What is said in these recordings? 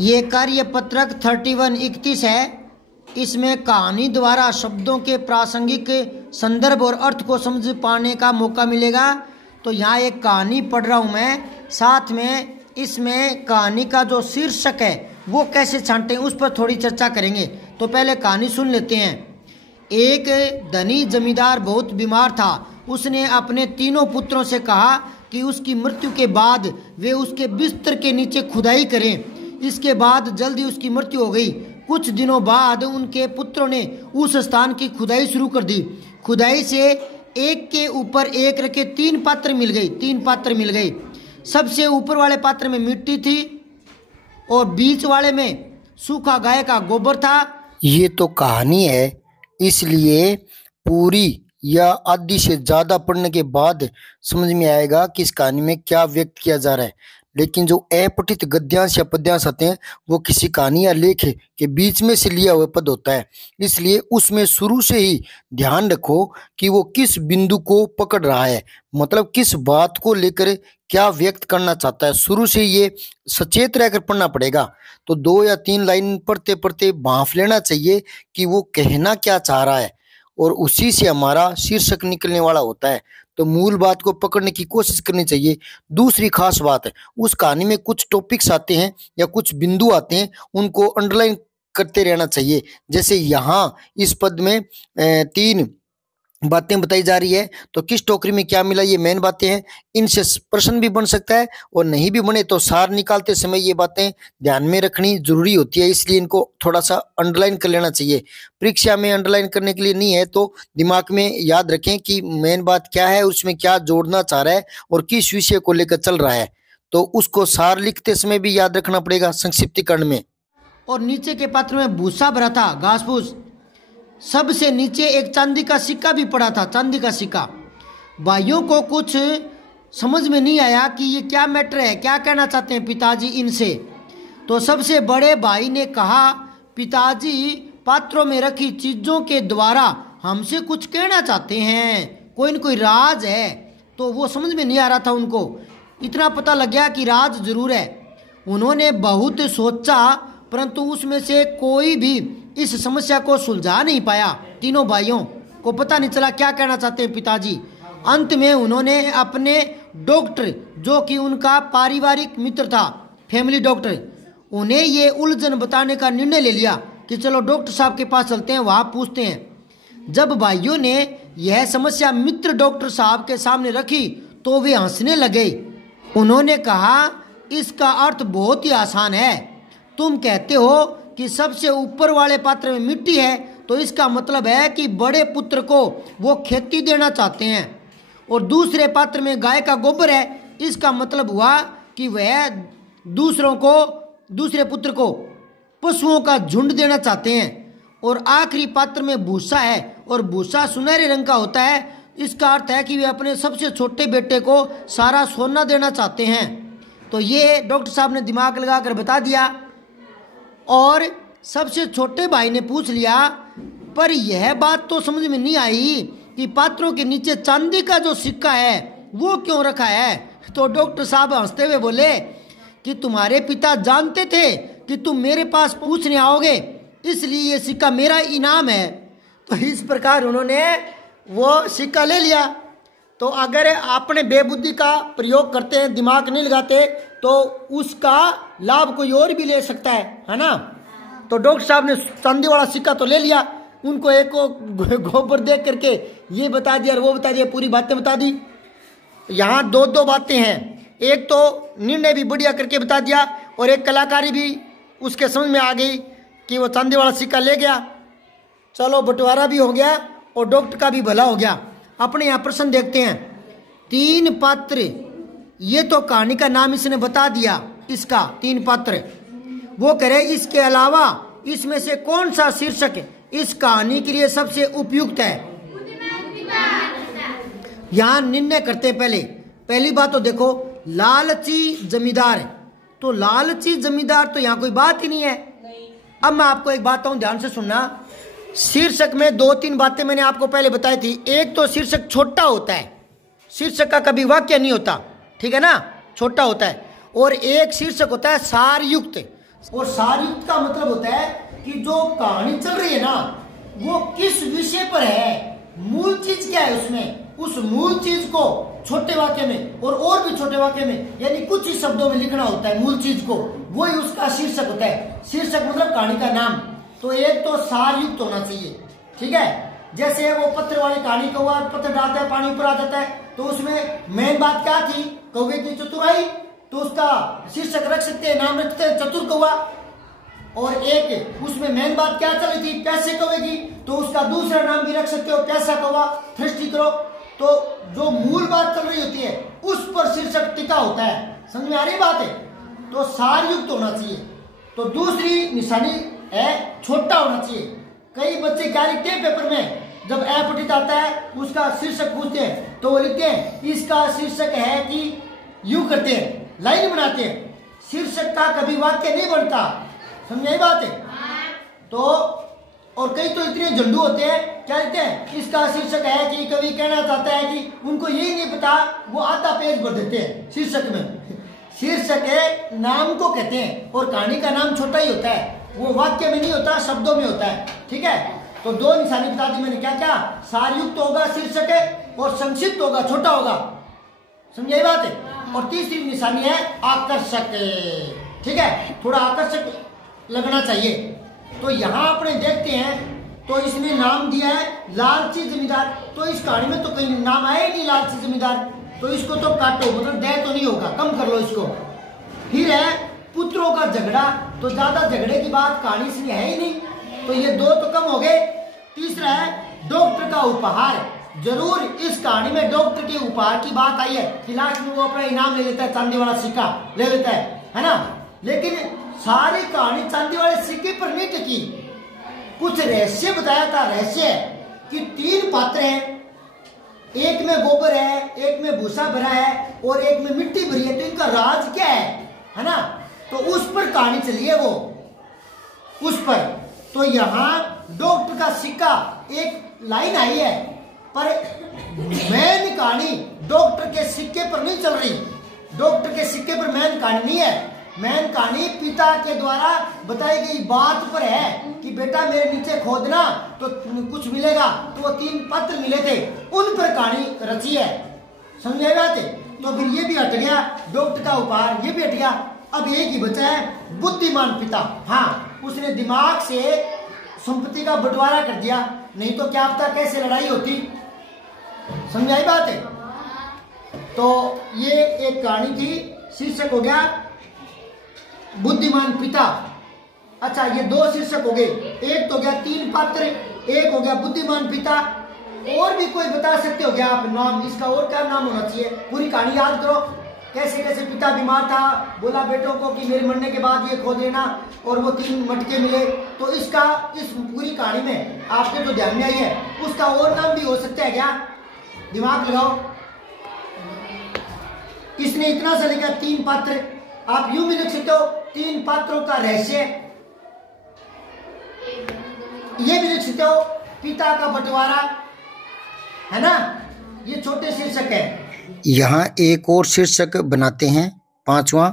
ये कार्य पत्रक 3131 है। इसमें कहानी द्वारा शब्दों के प्रासंगिक संदर्भ और अर्थ को समझ पाने का मौका मिलेगा। तो यहाँ एक कहानी पढ़ रहा हूँ मैं, साथ में इसमें कहानी का जो शीर्षक है वो कैसे छांटें उस पर थोड़ी चर्चा करेंगे। तो पहले कहानी सुन लेते हैं। एक धनी जमींदार बहुत बीमार था। उसने अपने तीनों पुत्रों से कहा कि उसकी मृत्यु के बाद वे उसके बिस्तर के नीचे खुदाई करें। इसके बाद जल्दी उसकी मृत्यु हो गई। कुछ दिनों बाद उनके पुत्रों ने उस स्थान की खुदाई शुरू कर दी। खुदाई से एक के ऊपर एक रखे तीन पात्र मिल गए। सबसे ऊपर वाले पात्र में मिट्टी थी और बीच वाले में सूखा गाय का गोबर था। ये तो कहानी है, इसलिए पूरी या आधी से ज़्यादा पढ़ने के बाद समझ में आएगा कि इस कहानी में क्या व्यक्त किया जा रहा है। लेकिन जो अपठित गद्यांश या पद्यांश आते हैं वो किसी कहानी या लेख के बीच में से लिया हुआ पद होता है। इसलिए उसमें शुरू से ही ध्यान रखो कि वो किस बिंदु को पकड़ रहा है, मतलब किस बात को लेकर क्या व्यक्त करना चाहता है। शुरू से ये सचेत रहकर पढ़ना पड़ेगा। तो 2 या 3 लाइन पढ़ते पढ़ते भांफ लेना चाहिए कि वो कहना क्या चाह रहा है, और उसी से हमारा शीर्षक निकलने वाला होता है। तो मूल बात को पकड़ने की कोशिश करनी चाहिए। दूसरी खास बात है, उस कहानी में कुछ टॉपिक्स आते हैं या कुछ बिंदु आते हैं, उनको अंडरलाइन करते रहना चाहिए। जैसे यहाँ इस पद में 3 बातें बताई जा रही है, तो किस टोकरी में क्या मिला ये मेन बातें हैं। इनसे प्रश्न भी बन सकता है और नहीं भी बने तो सार निकालते समय ये बातें ध्यान में रखनी जरूरी होती है। इसलिए इनको थोड़ा सा अंडरलाइन कर लेना चाहिए। परीक्षा में अंडरलाइन करने के लिए नहीं है, तो दिमाग में याद रखें कि मेन बात क्या है, उसमें क्या जोड़ना चाह रहा है और किस विषय को लेकर चल रहा है। तो उसको सार लिखते समय भी याद रखना पड़ेगा संक्षिप्तीकरण में। और नीचे के पात्र में भूसा भरा था, घास फूस। सबसे नीचे एक चांदी का सिक्का भी पड़ा था, चांदी का सिक्का। भाइयों को कुछ समझ में नहीं आया कि ये क्या मैटर है, क्या कहना चाहते हैं पिताजी इनसे। तो सबसे बड़े भाई ने कहा, पिताजी पात्रों में रखी चीजों के द्वारा हमसे कुछ कहना चाहते हैं, कोई न कोई राज है। तो वो समझ में नहीं आ रहा था उनको। इतना पता लग गया कि राज जरूर है। उन्होंने बहुत सोचा परंतु उसमें से कोई भी इस समस्या को सुलझा नहीं पाया। तीनों भाइयों को पता नहीं चला क्या कहना चाहते हैं पिताजी। अंत में उन्होंने अपने डॉक्टर, जो कि उनका पारिवारिक मित्र था, फैमिली डॉक्टर, उन्हें ये उलझन बताने का निर्णय ले लिया कि चलो डॉक्टर साहब के पास चलते हैं, वहाँ पूछते हैं। जब भाइयों ने यह समस्या मित्र डॉक्टर साहब के सामने रखी तो वे हंसने लगे। उन्होंने कहा, इसका अर्थ बहुत ही आसान है। तुम कहते हो कि सबसे ऊपर वाले पात्र में मिट्टी है, तो इसका मतलब है कि बड़े पुत्र को वो खेती देना चाहते हैं। और दूसरे पात्र में गाय का गोबर है, इसका मतलब हुआ कि वह दूसरे पुत्र को पशुओं का झुंड देना चाहते हैं। और आखिरी पात्र में भूसा है, और भूसा सुनहरे रंग का होता है। इसका अर्थ है कि वे अपने सबसे छोटे बेटे को सारा सोना देना चाहते हैं। तो ये डॉक्टर साहब ने दिमाग लगाकर बता दिया। और सबसे छोटे भाई ने पूछ लिया, पर यह बात तो समझ में नहीं आई कि पात्रों के नीचे चांदी का जो सिक्का है वो क्यों रखा है। तो डॉक्टर साहब हंसते हुए बोले कि तुम्हारे पिता जानते थे कि तुम मेरे पास पूछने आओगे, इसलिए ये सिक्का मेरा इनाम है। तो इस प्रकार उन्होंने वो सिक्का ले लिया। तो अगर आपने बेबुद्धि का प्रयोग करते हैं, दिमाग नहीं लगाते, तो उसका लाभ कोई और भी ले सकता है ना। तो डॉक्टर साहब ने चांदी वाला सिक्का तो ले लिया, उनको एक को गोबर देख करके ये बता दिया और वो बता दिया, पूरी बातें बता दी। यहाँ 2 बातें हैं, एक तो निर्णय भी बढ़िया करके बता दिया और एक कलाकारी भी उसके समझ में आ गई कि वो चांदी वाला सिक्का ले गया। चलो बंटवारा भी हो गया और डॉक्टर का भी भला हो गया। अपने यहाँ प्रश्न देखते हैं। 3 पात्र, ये तो कहानी का नाम इसने बता दिया, इसका 3 पात्र। वो कह रहे इसके अलावा इसमें से कौन सा शीर्षक इस कहानी के लिए सबसे उपयुक्त है। यहाँ निर्णय करते पहली बात तो देखो, लालची जमींदार। तो लालची जमींदार तो यहाँ कोई बात ही नहीं है। अब मैं आपको एक बात कहूँ, ध्यान से सुनना। शीर्षक में 2-3 बातें मैंने आपको पहले बताई थी। एक तो शीर्षक छोटा होता है, शीर्षक का कभी वाक्य नहीं होता, ठीक है ना, छोटा होता है। और एक शीर्षक होता है सारयुक्त। और सारयुक्त का मतलब होता है कि जो कहानी चल रही है ना वो किस विषय पर है, मूल चीज क्या है उसमें, उस मूल चीज को छोटे वाक्य में और भी छोटे वाक्य में यानी कुछ ही शब्दों में लिखना होता है मूल चीज को, वही उसका शीर्षक होता है। शीर्षक मतलब कहानी का नाम। तो एक तो सारयुक्त होना चाहिए, ठीक है। जैसे वो पत्र वाली कहानी का हुआ, पत्र डालता है पानी ऊपर आ जाता है, तो उसमें मेन बात क्या थी, कौवे की चतुराई, तो उसका शीर्षक रख सकते हैं, नाम रखते हैं चतुर कौवा। और एक उसमें मेन बात क्या चल रही थी, पैसे कौवे की, तो उसका दूसरा नाम भी रख सकते हो, पैसा कौवा, दृष्टि करो। तो जो मूल बात चल रही होती है उस पर शीर्षक टिका होता है। समझ में आ रही बात है? तो सारयुक्त होना चाहिए। तो दूसरी निशानी है छोटा होना चाहिए। कई बच्चे क्या लिखते हैं पेपर में, जब अपठित आता है उसका शीर्षक पूछते हैं तो वो लिखते हैं इसका शीर्षक है कि, यूं करते हैं, लाइन बनाते हैं, शीर्षक का कभी वाक्य नहीं बनता। समझ आई बात है? तो और कई तो इतने झंडू होते हैं, क्या लिखते हैं, इसका शीर्षक है कि, कभी कहना चाहता है कि, उनको यही नहीं पता, वो आधा पेज भर देते हैं शीर्षक में। शीर्षक है नाम को कहते हैं, और कहानी का नाम छोटा ही होता है, वो वाक्य में नहीं होता, शब्दों में होता है, ठीक है। तो दो निशानी बता दी मैंने, क्या क्या, सारयुक्त होगा शीर्षक है, और संक्षिप्त होगा, छोटा होगा। समझ आई बात है? और तीसरी निशानी है आकर्षक, ठीक है, थोड़ा आकर्षक लगना चाहिए। तो यहाँ अपने देखते हैं, तो इसने नाम दिया है लालची जमींदार, तो इस कहानी में तो कहीं नाम आया ही नहीं लालची जमींदार, तो इसको तो काटो, मतलब दे तो नहीं होगा, कम कर लो इसको। फिर है पुत्रों का झगड़ा, तो ज्यादा झगड़े की बात कहानी से है ही नहीं, तो ये दो तो कम हो गए। तीसरा है डॉक्टर का उपहार, जरूर इस कहानी में डॉक्टर के उपहार की बात आई है कि लास्ट में वो अपना इनाम ले लेता है, चांदी वाला सिक्का ले लेता है ना। लेकिन सारी कहानी चांदी वाले सिक्के पर नहीं टिकी, कुछ रहस्य बताया था। रहस्य कि 3 पात्र हैं, एक में गोबर है, एक में भूसा भरा है, और एक में मिट्टी भरी है, तो इनका राज क्या है ना। तो उस पर कहानी चली है, वो उस पर। तो यहाँ डॉक्टर का सिक्का एक लाइन आई है, पर मेन कहानी डॉक्टर के सिक्के पर नहीं चल रही, डॉक्टर के सिक्के पर मेन कहानी नहीं है। मेन कहानी पिता के द्वारा बताई गई बात पर है कि बेटा मेरे नीचे खोदना तो कुछ मिलेगा, तो वो 3 पत्र मिले थे, उन पर कहानी रची है। समझे बात है? तो फिर ये भी हट गया, डॉक्टर का उपहार ये भी हट गया। अब एक ही बचा है बुद्धिमान पिता। हाँ, उसने दिमाग से संपत्ति का बंटवारा कर दिया, नहीं तो क्या पता कैसे लड़ाई होती। समझाई बात है? तो ये एक कहानी थी, शीर्षक हो गया बुद्धिमान पिता। अच्छा, ये 2 शीर्षक हो गए, एक तो गया 3 पात्र, एक हो गया बुद्धिमान पिता। और भी कोई बता सकते हो क्या आप नाम इसका, और क्या नाम होना चाहिए? पूरी कहानी याद करो, कैसे कैसे पिता बीमार था, बोला बेटों को कि मेरे मरने के बाद ये खो देना, और वो 3 मटके मिले। तो इसका इस पूरी कहानी में आपके जो ध्यान में आई है उसका और नाम भी हो सकता है क्या? दिमाग लगाओ। इसने इतना सा लिखा 3 पात्र, आप यूं भी लिख सकते हो 3 पात्रों का रहस्य, ये भी लिख सकते हो पिता का बंटवारा, है ना। ये छोटे शीर्षक है। यहाँ एक और शीर्षक बनाते हैं 5वां,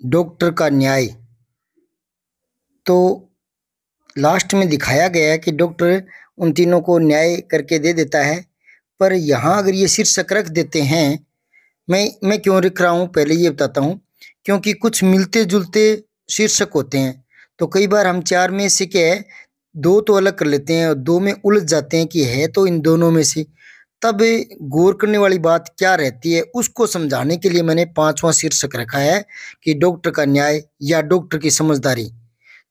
डॉक्टर का न्याय। तो लास्ट में दिखाया गया है कि डॉक्टर उन तीनों को न्याय करके दे देता है, पर यहाँ अगर ये शीर्षक रख देते हैं, मैं क्यों लिख रहा हूँ पहले ये बताता हूँ, क्योंकि कुछ मिलते जुलते शीर्षक होते हैं। तो कई बार हम 4 में से क्या है 2 तो अलग कर लेते हैं और 2 में उलझ जाते हैं कि है तो इन दोनों में से। तब गौर करने वाली बात क्या रहती है उसको समझाने के लिए मैंने 5वां शीर्षक रखा है कि डॉक्टर का न्याय या डॉक्टर की समझदारी।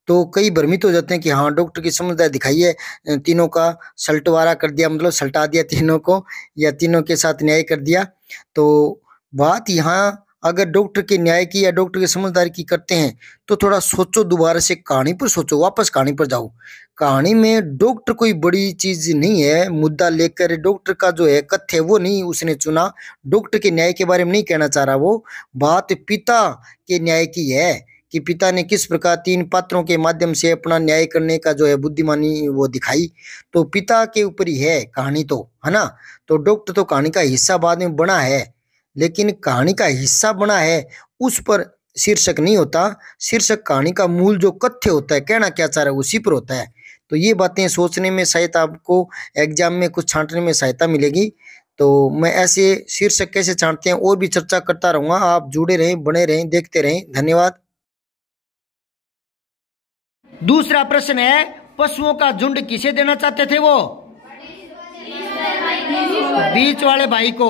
तो कई भ्रमित हो जाते हैं कि हाँ डॉक्टर की समझदारी दिखाई है, तीनों का सलटवारा कर दिया, मतलब सल्टा दिया तीनों को, या तीनों के साथ न्याय कर दिया। तो बात यहाँ अगर डॉक्टर के न्याय की या डॉक्टर की समझदारी की करते हैं तो थोड़ा सोचो, दोबारा से कहानी पर सोचो, वापस कहानी पर जाओ। कहानी में डॉक्टर कोई बड़ी चीज नहीं है, मुद्दा लेकर डॉक्टर का जो है कथ्य वो नहीं उसने चुना, डॉक्टर के न्याय के बारे में नहीं कहना चाह रहा, वो बात पिता के न्याय की है कि पिता ने किस प्रकार 3 पात्रों के माध्यम से अपना न्याय करने का जो है बुद्धिमानी वो दिखाई। तो पिता के ऊपर ही है कहानी, तो है ना। तो डॉक्टर तो कहानी का हिस्सा बाद में बना है, लेकिन कहानी का हिस्सा बना है उस पर शीर्षक नहीं होता, शीर्षक कहानी का मूल जो कथ्य होता है, कहना क्या चाह रहा है, उसी पर होता है। तो ये बातें सोचने में शायद आपको एग्जाम में कुछ छांटने में सहायता मिलेगी। तो मैं ऐसे शीर्षक कैसे छांटते हैं और भी चर्चा करता रहूंगा। आप जुड़े रहें, बने रहें, देखते रहें। धन्यवाद। दूसरा प्रश्न है, पशुओं का झुंड किसे देना चाहते थे वो? बीच वाले भाई को।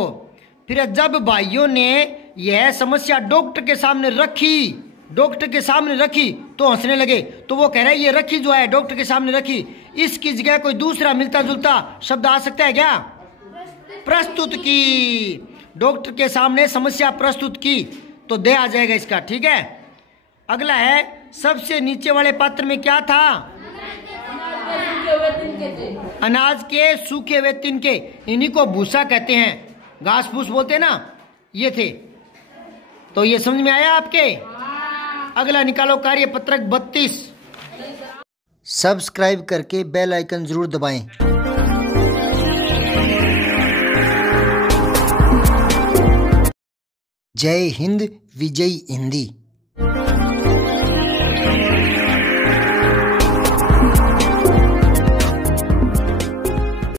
फिर जब भाइयों ने यह समस्या डॉक्टर के सामने रखी तो हंसने लगे। तो वो कह रहे हैं ये रखी जो है डॉक्टर के सामने रखी, इसकी जगह कोई दूसरा मिलता जुलता शब्द आ सकता है क्या? प्रस्तुत की। डॉक्टर के सामने समस्या प्रस्तुत की तो दे आ जाएगा इसका। ठीक है। अगला है, सबसे नीचे वाले पात्र में क्या था? अनाज के सूखे हुए तिनके, इन्हीं को भूसा कहते हैं, घास फूस बोलते हैं ना, ये थे। तो ये समझ में आया आपके? अगला निकालो कार्य पत्रक 32। सब्सक्राइब करके बेल आइकन जरूर दबाएं। जय हिंद, विजय हिंदी।